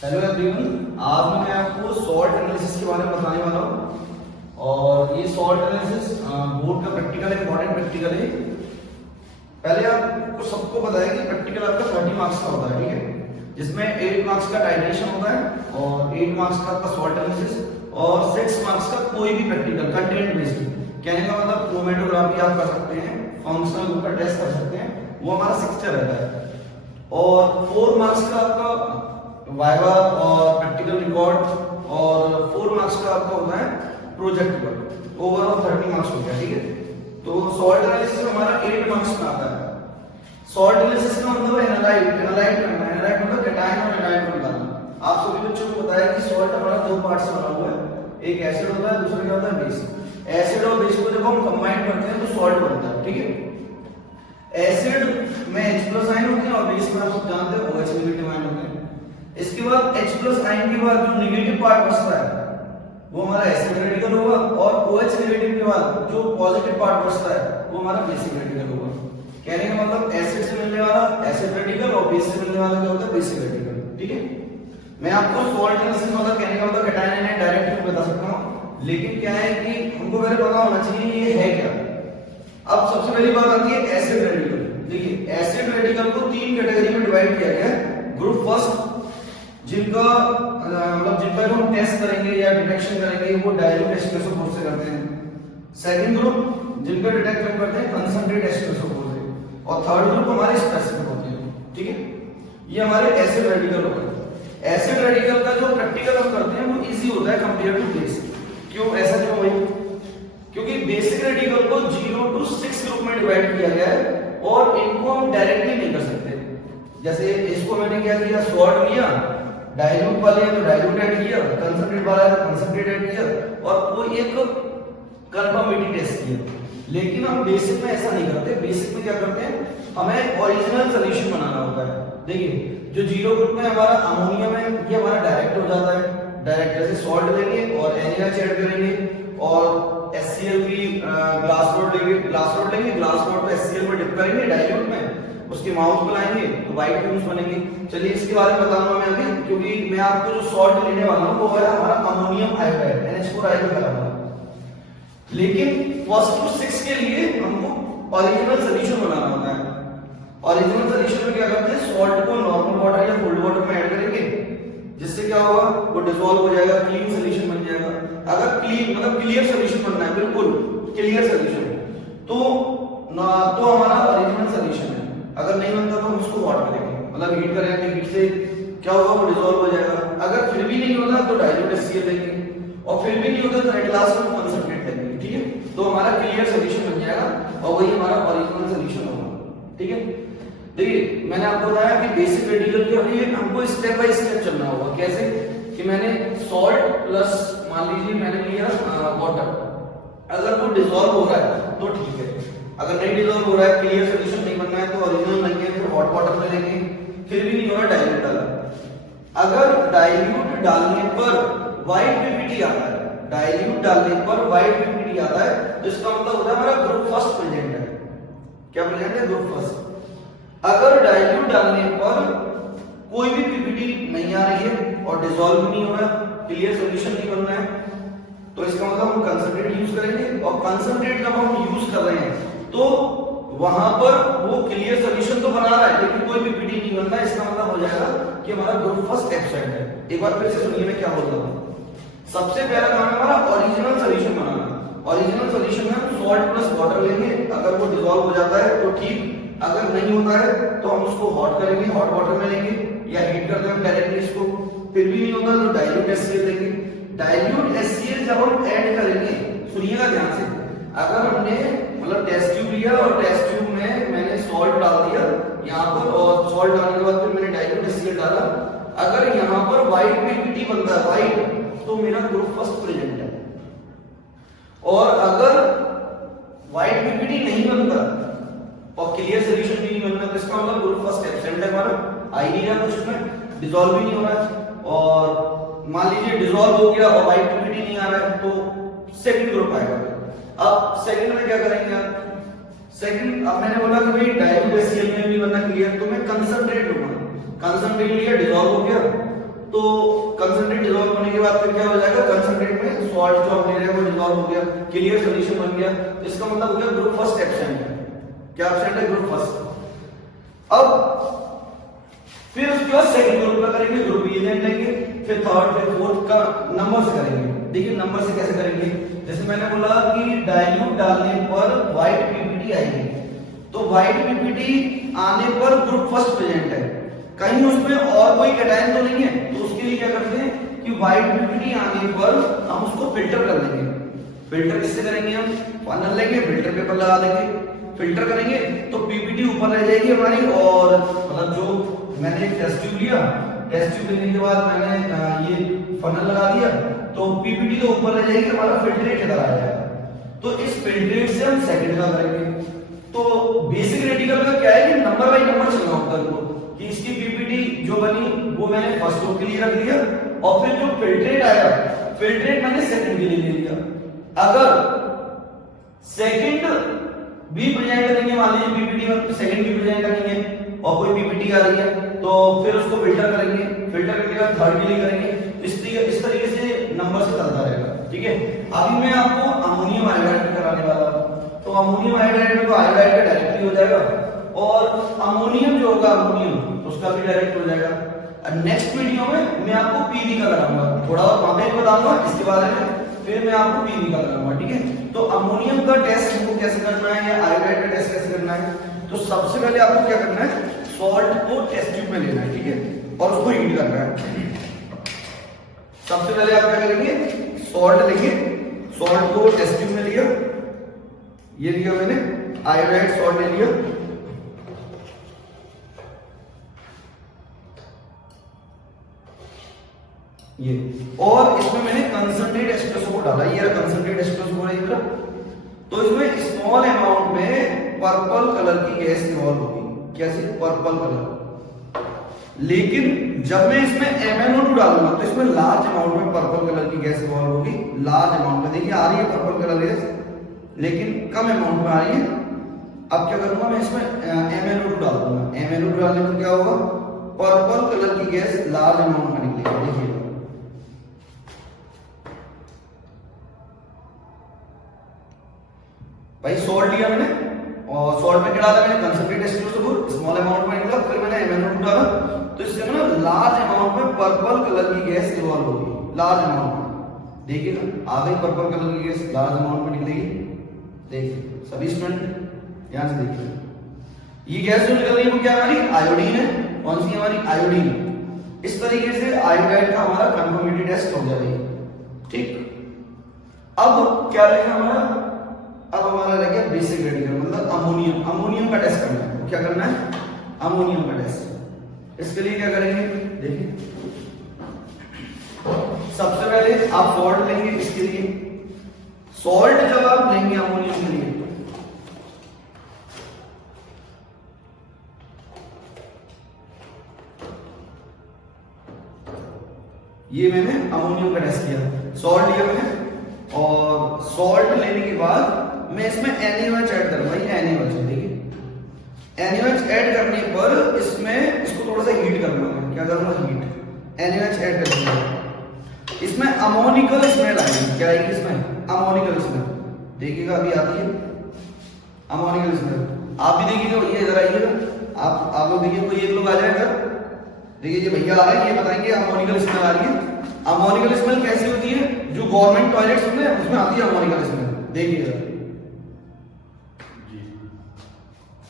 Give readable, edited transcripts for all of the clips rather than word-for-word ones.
Hello everyone, आज मैं आपको सॉल्ट एनालिसिस के बारे में बताने वाला हूँ। और ये सॉल्ट एनालिसिस बोर्ड का प्रैक्टिकल इंपॉर्टेंट प्रैक्टिकल है। पहले आपको सबको पता है कि प्रैक्टिकल आपका 30 मार्क्स का होता है, ठीक है, जिसमें 8 मार्क्स का टाइट्रेशन होता है और 8 मार्क्स का आपका सॉल्ट एनालिसिस और 6 मार्क्स का कोई भी प्रैक्टिकल कंटेंट बेस्ड। कहने का मतलब क्रोमेटोग्राफी आप कर सकते हैं, फंक्शनल ग्रुप का टेस्ट कर सकते हैं, वो हमारा 6 रहता है। और 4 मार्क्स का आपका वाइवा और प्रैक्टिकल रिकॉर्ड और 4 मार्क्स का आपका होता है प्रोजेक्ट वर्क। ओवरऑल 30 मार्क्स हो गया, ठीक है। तो सॉल्ट एनालिसिस हमारा 8 मार्क्स में आता है। सॉल्ट एनालिसिस का मतलब एनालाइज करना है। एनालाइज मतलब कैटायन और एनायन को निकालना। आप सभी बच्चों को पता है कि सॉल्ट हमारा 2 पार्ट से बना हुआ है, एक एसिड होता है, दूसरा क्या होता है बेस। एसिड और बेस को जब हम कंबाइन करते हैं तो सॉल्ट बनता है, ठीक है। एसिड में H+ आयन होते हैं और बेस में आप सब जानते हो OH नेगेटिव आयन होते हैं। इसके बाद H+ आयन के बाद जो नेगेटिव पार्ट बचता है वो हमारा एसिड रेडिकल होगा और OH नेगेटिव के बाद जो पॉजिटिव पार्ट बचता है वो हमारा बेसिक रेडिकल होगा। कहने का मतलब एसिड से मिलने वाला एसिड रेडिकल और बेस से मिलने वाला क्या होता है बेसिक रेडिकल, ठीक है। मैं आपको सॉल्ट एनालिसिस मतलब कहने का मतलब कैटायन एनायन डायरेक्ट बता सकता हूं, लेकिन क्या है कि हमको पहले पता होना चाहिए ये है क्या। अब सबसे पहली बात आती है एसिड रेडिकल। देखिए एसिड रेडिकल को 3 कैटेगरी में डिवाइड किया गया है। ग्रुप फर्स्ट जिनका मतलब जिनका जो हम टेस्ट करेंगे या डिटेक्शन करेंगे वो डायल्यूट एस्प्रेसो फोर्स से करते हैं। सेकंड ग्रुप जिनका डिटेक्ट हम करते हैं कंसंट्रेट एस्प्रेसो फोर्स से। और थर्ड ग्रुप हमारे स्पेसिफिक होते हैं, ठीक है। ये हमारे एसिड रेडिकल होते हैं। एसिड रेडिकल का जो प्रैक्टिकल हम करते हैं वो इजी होता है कंपेयर टू बेस। क्यों ऐसा क्यों भाई? क्योंकि बेसिक रेडिकल को 0 to 6 ग्रुप में डिवाइड किया गया है और इनको हम डायरेक्टली नहीं कर सकते। जैसे इसको मैंने क्या किया, सॉल्ट लिया, डाइल्यूट वाले तो डाइल्यूट ऐड किया, कंसंट्रेट वाला है तो कंसंट्रेट ऐड किया और वो एक कंफर्मिटी टेस्ट किया। लेकिन हम बेसिक में ऐसा नहीं करते। बेसिक में क्या करते हैं, हमें ओरिजिनल सॉल्यूशन बनाना होता है। देखिए जो 0 ग्रुप में हमारा अमोनियम है ये हमारा डायरेक्ट हो जाता है। डायरेक्ट जैसे सॉल्ट लेंगे और NaOH ऐड करेंगे और HCl की ग्लास रॉड लेंगे, ग्लास रॉड को HCl में डिप करेंगे डाइल्यूट में, उसके माउथ को लाएंगे तो व्हाइट फ्यूम्स बनेंगे। चलिए इसके बारे में बताऊंगा मैं अभी, क्योंकि मैं आपको जो सॉल्ट लेने वाला हूं वो है हमारा अमोनियम आयोडाइड NH4 आयोडाइड का वाला। लेकिन फर्स्ट टू 6 के लिए हमको ओरिजिनल सॉल्यूशन बनाना होता है। ओरिजिनल सॉल्यूशन में क्या करते हैं, सॉल्ट को नॉर्मल वाटर या कोल्ड वाटर में ऐड करेंगे, जिससे क्या होगा वो डिसॉल्व हो जाएगा, क्लीन सॉल्यूशन बन जाएगा। अगर क्लीन मतलब क्लियर सॉल्यूशन बनना है, बिल्कुल क्लियर सॉल्यूशन, तो हमारा ओरिजिनल सॉल्यूशन है। अगर नहीं बनता तो हम उसको हॉट करेंगे, मतलब हीट करेंगे, हीट से क्या होगा वो डिसॉल्व हो जाएगा। अगर फिर भी नहीं होता तो डाइल्यूट HCl लेंगे और फिर भी नहीं होता तो एट लास्ट में कंसंट्रेट लेंगे, ठीक है। तो हमारा क्लियर सॉल्यूशन बन जाएगा और वही हमारा ओरिजिनल सॉल्यूशन होगा, ठीक है। देखिए मैंने आपको बताया कि बेसिक रेडिकल के लिए हमको स्टेप बाय स्टेप चलना होगा। कैसे कि मैंने सॉल्ट प्लस मान लीजिए मैंने लिया वाटर, अगर वो डिसॉल्व हो रहा है तो ठीक है, अगर नहीं डिसॉल्व हो रहा है, क्लियर सॉल्यूशन नहीं बनना है तो ओरिजिनल लेंगे, फिर हॉट वाटर में लेंगे, फिर भी नहीं हो रहा डाइल्यूट डालना। अगर डाइल्यूट डालने पर व्हाइट पीपीटी आता है, डाइल्यूट डालने पर व्हाइट पीपीटी आता है तो इसका मतलब होता है हमारा ग्रुप फर्स्ट प्रेजेंट है। क्या प्रेजेंट है? Group first. अगर डाइल्यूट डालने पर कोई भी पीपीटी नहीं आ रही है और डिसॉल्व नहीं हो रहा, क्लियर सॉल्यूशन नहीं बन रहा है, तो इसका मतलब हम कंसंट्रेट यूज करेंगे। और कंसंट्रेट जब हम यूज कर रहे हैं तो वहां पर वो क्लियर सॉल्यूशन तो बना रहा है लेकिन कोई भी पीपीटी नहीं बन रहा है। इसका मतलब हो जाएगा कि हमारा ग्रुप फर्स्ट एब्सेंट है। एक बार फिर से सुनिए मैं क्या बोल रहा हूं। सबसे पहला काम है हमारा ओरिजिनल सॉल्यूशन बनाना। ओरिजिनल सॉल्यूशन में हम सॉल्ट प्लस वाटर लेंगे, अगर वो डिसॉल्व हो जाता है तो ठीक, अगर नहीं होता है तो हम उसको हॉट करेंगे, हॉट वाटर में लेंगे या हीट करते हैं डायरेक्टली इसको, फिर भी नहीं होता तो डाइल्यूट HCl लेंगे। डाइल्यूट HCl जब हम ऐड करेंगे, सुनिएगा ध्यान से, अगर हमने मतलब टेस्ट ट्यूब लिया और टेस्ट ट्यूब में मैंने सॉल्ट डाल दिया यहाँ पर और सॉल्ट डालने के बाद फिर मैंने डाइल्यूट HCl डाला, अगर यहाँ पर व्हाइट पीपीटी बनता है व्हाइट तो मेरा ग्रुप फर्स्ट प्रेजेंट है। और अगर व्हाइट पीपीटी नहीं बनता और क्लियर सॉल्यूशन भी नहीं बनता तो इसका मतलब ग्रुप फर्स्ट एब्सेंट है, हमारा आ ही नहीं रहा कुछ में, डिसॉल्व भी नहीं हो रहा है। और मान लीजिए डिसॉल्व हो गया और व्हाइट पीपीटी नहीं आ रहा है तो सेकंड ग्रुप आएगा। अब सेकंड में क्या करेंगे आप? सेकंड अब मैंने बोला कि भाई डाइल्यूट HCl में नहीं बनना क्लियर, तो मैं कंसंट्रेट लूंगा। कंसंट्रेट लिया, डिसॉल्व हो गया, तो कंसंट्रेट डिसॉल्व होने के बाद फिर क्या हो जाएगा, कंसंट्रेट में सॉल्ट जो हम ले रहे हैं वो डिसॉल्व हो गया, क्लियर सॉल्यूशन बन गया। तो इसका मतलब हो गया ग्रुप फर्स्ट एब्सेंट है। क्या एब्सेंट है? Group first. अब फिर उसके बाद सेकंड ग्रुप का करेंगे, ग्रुप रिएजेंट लेंगे, फिर थर्ड फिर फोर्थ का नंबर से करेंगे। देखिए नंबर से कैसे करेंगे, जैसे मैंने बोला कि डाइल्यूट डालने पर व्हाइट पीपीटी आएगी, तो व्हाइट पीपीटी आने पर ग्रुप फर्स्ट प्रेजेंट है, कहीं उसमें और कोई कैटायन तो नहीं है, तो उसके लिए क्या करते हैं कि व्हाइट पीपीटी आने पर हम उसको फिल्टर कर लेंगे। फिल्टर किससे करेंगे? हम फनल लेंगे, फिल्टर पेपर लगा देंगे, फिल्टर करेंगे तो पीपीटी ऊपर रह जाएगी हमारी, और मतलब जो मैंने टेस्ट ट्यूब लिया, टेस्ट ट्यूब लेने के बाद मैंने ये फनल लगा दिया, तो पीपीटी तो ऊपर रह जाएगी, हमारा फिल्ट्रेट इधर आ जाएगा। तो इस फिल्ट्रेट से हम सेकंड का करेंगे। तो बेसिक रेडिकल का क्या है कि नंबर बाय नंबर चलना होता है को, कि इसकी पीपीटी जो बनी वो मैंने फर्स्ट ग्रुप के लिए रख दिया, और फिर जो फिल्ट्रेट आया, फिल्ट्रेट मैंने सेकंड के लिए ले लिया। अगर सेकंड भी प्रेजेंट नहीं है, मान लीजिए पीपीटी में सेकंड भी प्रेजेंट नहीं है और कोई पीपीटी आ रही है, तो फिर उसको फिल्टर करेंगे, फिल्टर करने के बाद थर्ड के लिए करेंगे। इस तरीके से नंबर से चलता रहेगा, ठीक है। अभी मैं आपको अमोनियम आयोडाइड कराने वाला हूं, तो अमोनियम आयोडाइड में तो आयोडाइड का डायरेक्टली हो जाएगा, और अमोनियम जो होगा अमोनियम उसका भी डायरेक्ट हो जाएगा। नेक्स्ट वीडियो में मैं आपको पीवी का कराऊंगा, थोड़ा और वहां पे बताऊंगा इसके बारे में, फिर मैं आपको पीवी का कराऊंगा, ठीक है। तो अमोनियम का टेस्ट हमको कैसे करना है या आयोडाइड का टेस्ट कैसे करना है, तो सबसे पहले आपको क्या करना है, सॉल्ट को टेस्ट ट्यूब में लेना है, ठीक है, और उसको हीट करना है। सबसे पहले आप क्या करेंगे, सॉल्ट लेंगे, सॉल्ट को टेस्ट ट्यूब में लिया, ये लिया मैंने आयोडाइड सॉल्ट ले लिया, ये, और इसमें मैंने कंसंट्रेट एस्प्रेसो को डाला, ये रहा कंसंट्रेट एस्प्रेसो है इधर। तो इसमें स्मॉल अमाउंट में पर्पल कलर की गैस इवॉल्व होगी, कैसे? Purple colour. लेकिन जब मैं इसमें MnO2 डालूंगा तो इसमें लार्ज अमाउंट में पर्पल कलर की गैस इवॉल्व होगी, लार्ज अमाउंट में। देखिए आ रही है पर्पल कलर गैस, लेकिन कम अमाउंट में आ रही है। अब क्या करूंगा, मैं इसमें MnO2 डाल दूंगा। MnO2 डालने पर क्या होगा, पर्पल कलर की गैस लार्ज अमाउंट में निकलेगी। देखिए भाई सॉल्ट लिया मैंने, और सॉल्ट में क्या डाला मैंने, कंसंट्रेट एस्प्रेसो, स्मॉल अमाउंट में निकला, फिर मैंने MnO2 डाला, तो इससे ना लार्ज अमाउंट में पर्पल कलर की गैस इवॉल्व होगी, लार्ज अमाउंट में। देखिए ना आ गई पर्पल कलर की गैस, लार्ज अमाउंट में निकलेगी। देखिए सभी स्टूडेंट ध्यान से देखिए, ये गैस जो निकल रही है वो क्या हमारी आयोडीन है। कौन सी हमारी? आयोडीन। इस तरीके से आयोडाइड का हमारा कंफर्मेटिव टेस्ट हो गया भाई, ठीक। अब क्या रहेगा हमारा, अब हमारा रह गया बेसिक रेडिकल, मतलब अमोनियम। अमोनियम का टेस्ट करना है, क्या करना है, अमोनियम का टेस्ट। इसके लिए क्या करेंगे, देखिए सबसे पहले आप सॉल्ट लेंगे। इसके लिए सॉल्ट जब आप लेंगे अमोनियम के लिए, ये मैंने अमोनियम का टेस्ट किया, सॉल्ट लिया मैंने, और सॉल्ट लेने के बाद मैं इसमें NaOH ऐड करूंगा। ये NaOH है, देखिए NaOH ऐड करने पर इसमें इसको थोड़ा सा हीट करूंगा मैं। क्या करूंगा, हीट। NaOH ऐड कर दूंगा, इसमें अमोनिकल स्मेल आएगी। क्या आएगी इसमें, अमोनिकल स्मेल। देखिएगा अभी आती है अमोनिकल स्मेल, आप भी देखिएगा भैया, इधर आइएगा आप लोग देखिए, कोई एक लोग आ जाएगा, देखिए ये भैया आ रहे हैं, ये बताएंगे अमोनिकल स्मेल आ रही है। अमोनिकल स्मेल कैसी होती है, जो गवर्नमेंट टॉयलेट्स होते हैं उसमें आती है अमोनिकल स्मेल। देखिएगा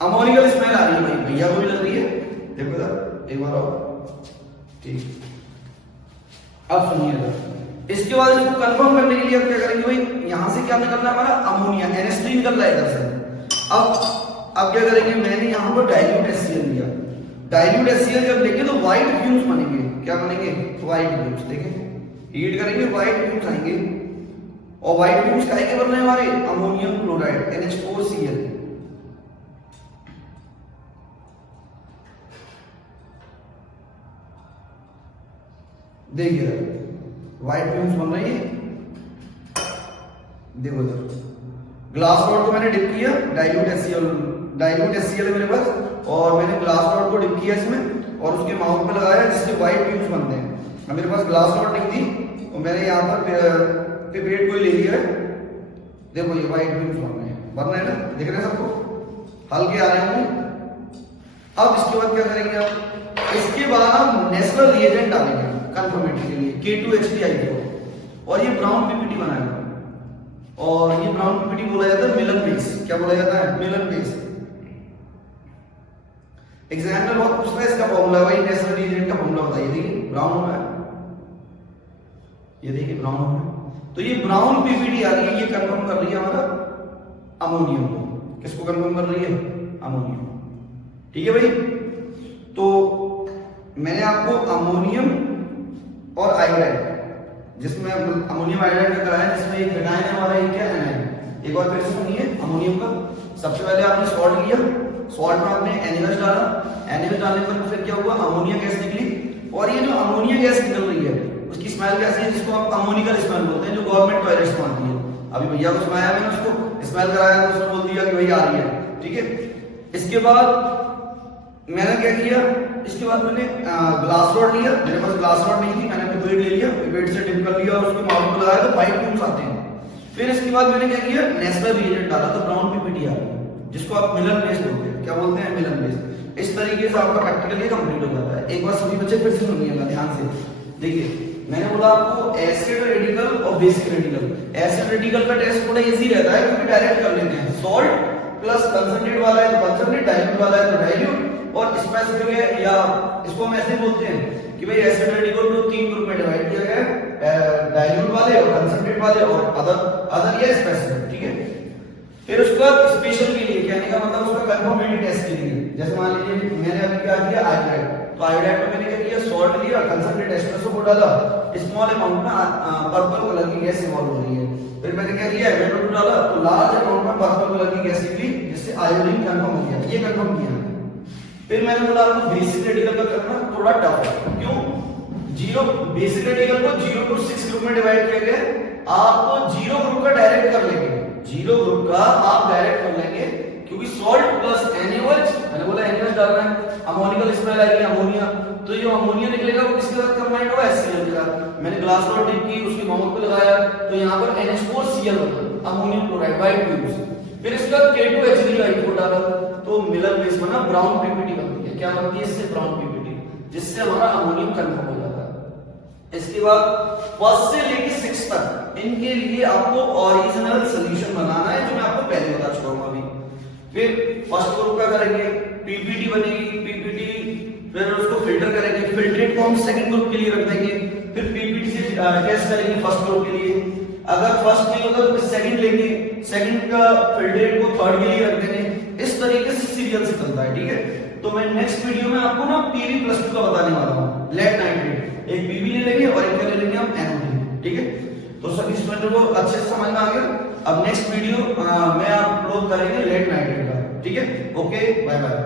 अमोनिकल स्मेल आ रही है भाई, भैया को भी लग रही है, देखो इधर एक बार और, ठीक। अब सुनिएगा, इसके बाद इसको कंफर्म करने के लिए अब क्या करेंगे भाई, यहां से क्या निकलना है हमारा, अमोनिया, NH3 निकल रहा है इधर से। अब क्या करेंगे, मैंने यहां पर डाइल्यूट HCl लिया। डाइल्यूट HCl जब लेंगे तो व्हाइट फ्यूम्स बनेंगे। क्या बनेंगे, व्हाइट फ्यूम्स। देखिए हीट करेंगे, व्हाइट फ्यूम्स आएंगे, और व्हाइट फ्यूम्स काहे के बन रहे हैं हमारे, अमोनियम क्लोराइड NH4Cl। देखिए व्हाइट फ्यूम्स बन रही है, देखो इधर ग्लास रॉड को मैंने डिप किया, डाइल्यूट HCl है मेरे पास, और मैंने ग्लास रॉड को डिप किया इसमें और उसके माउथ पे लगाया, जिससे व्हाइट फ्यूम्स बनते हैं। अब मेरे पास ग्लास रॉड नहीं थी तो मैंने यहाँ पर पिपेट को ले लिया है। देखो ये वाइट बीम्स बन रहे हैं ना, दिख रहे हैं सबको, हल्के आ रहे होंगे। अब इसके बाद क्या करेंगे आप, इसके बाद हम नेशनल रिएजेंट डालेंगे कंफर्मेटरी के लिए K2HDI4 और ये ब्राउन पीपीटी बनाएगा। और ये ब्राउन पीपीटी बोला जाता है मिलन बेस। क्या बोला जाता है? मिलन बेस। एग्जाम में बहुत पूछता है इसका फॉर्मूला, भाई नेशनल रिएजेंट का फॉर्मूला बताइए। देखिए ब्राउन हो रहा है, ये देखिए ब्राउन हो रहा है, तो ये ब्राउन पीपीटी आ रही है, ये कंफर्म कर रही है हमारा अमोनियम को। किसको कंफर्म कर रही है? अमोनियम। ठीक है भाई, तो मैंने आपको अमोनियम और आयोडाइड, जिसमें अमोनियम आयोडाइड का कराया, जिसमें एक घटाएं है हमारा, एक क्या एनाइन। एक बार फिर से सुनिए अमोनियम का। सबसे पहले आपने सॉल्ट लिया, सॉल्ट में आपने NaOH डाला, NaOH डालने पर फिर क्या हुआ, अमोनिया गैस निकली। और ये जो अमोनिया गैस निकल रही है उसकी स्मेल कैसी है, जिसको आप अमोनिकल स्मेल बोलते हैं, जो गवर्नमेंट टॉयलेट्स में आती है। अभी भैया को सुनाया मैंने, उसको स्मेल कराया तो उसने बोल दिया कि भाई आ रही है। ठीक है, इसके बाद मैंने क्या किया, इसके बाद मैंने ग्लास रॉड लिया। मेरे पास ग्लास रॉड नहीं थी, मैंने पिपेट ले लिया, पिपेट से डिप कर लिया और उसके माउथ पे लगाया तो वाइट ब्यूम्स आते हैं। फिर इसके बाद मैंने क्या किया, नेशनल रिएजेंट डाला तो ब्राउन पीपीटी आ गई, जिसको आप मिलन बेस बोलते हैं। क्या बोलते हैं? मिलन बेस। इस तरीके से आपका प्रैक्टिकल ये कंप्लीट हो जाता है। एक बार सभी बच्चे फिर से सुनिएगा ध्यान से। देखिए मैंने बोला आपको एसिड रेडिकल और बेसिक रेडिकल। एसिड रेडिकल का टेस्ट थोड़ा इजी रहता है क्योंकि डायरेक्ट कर लेते हैं। सॉल्ट प्लस कंसंट्रेट वाला है तो कंसंट्रेट, डाइल्यूट वाला है तो डाइल्यूट, और स्पेसिफिक है, या इसको हम ऐसे बोलते हैं कि भाई एसिड रेडिकल को 3 ग्रुप में डिवाइड किया गया है, डाइल्यूट वाले और कंसंट्रेट वाले और अदर या स्पेसिफिक। ठीक है, फिर उसके बाद स्पेशल के लिए, कहने का मतलब उसका कंफर्मेटरी टेस्ट के लिए, जैसे मान लीजिए मैंने अभी क्या किया, आयोडाइड, तो आयोडाइड में मैंने क्या किया, सॉल्ट लिया, कंसंट्रेट एस्प्रेसो को डाला, स्मॉल अमाउंट में पर्पल कलर की गैस इवॉल्व हो रही है। फिर मैंने क्या किया, NaO2 डाला तो लार्ज अमाउंट में पर्पल कलर की गैस निकली, जिससे आयोडीन कंफर्म हो गया। ये कंफर्म किया। फिर मैंने बोला आपको बेसिक रेडिकल का करना थोड़ा टफ है। क्यों? बेसिक रेडिकल को 0 to 6 ग्रुप में डिवाइड किया गया। आप 0 ग्रुप का डायरेक्ट कर लेंगे, 0 ग्रुप का आप डायरेक्ट कर लेंगे, क्योंकि सॉल्ट प्लस NaOH, मैंने बोला NaOH डालना है, अमोनिकल स्मेल आएगी अमोनिया, तो ये अमोनिया निकलेगा वो किसके साथ कंबाइंड होगा, HCl के साथ। मैंने ग्लास रॉड डिप की, उसके माउथ पे लगाया तो यहाँ पर NH4Cl होगा, अमोनियम क्लोराइड, वाइट फ्यूज। फिर इसका K2HDI4 डाला तो मिलन बेस बना, ब्राउन पीपीटी बनती है। क्या बनती है इससे? ब्राउन पीपीटी, जिससे हमारा अमोनियम कंफर्म हो जाता है। इसके बाद फर्स्ट से लेके 6 तक इनके लिए आपको ओरिजिनल सॉल्यूशन बनाना है, जो मैं आपको पहले बता चुका हूं अभी। फिर फर्स्ट ग्रुप का करेंगे, पीपीटी बनेगी, पीपीटी फिर उसको फिल्टर करेंगे, फिल्ट्रेट को हम सेकंड ग्रुप के लिए रख देंगे। फिर पीपीटी से टेस्ट करेंगे फर्स्ट ग्रुप के लिए, अगर फर्स्ट नहीं होगा तो फिर सेकंड लेंगे, सेकंड का फिल्ट्रेट को थर्ड के लिए रख देंगे। इस तरीके से सीरियल से चलता है। ठीक है, तो मैं नेक्स्ट वीडियो में आपको ना PB+2 का बताने वाला हूं, लेड नाइट्रेट। एक PB ले लेंगे और एक ले लेंगे हम NO3। ठीक है, तो सभी स्टूडेंटों को अच्छे से समझ में आ गया। अब नेक्स्ट वीडियो में आप अपलोड करेंगे लेड नाइट्रेट का। ठीक है, ओके, बाय बाय।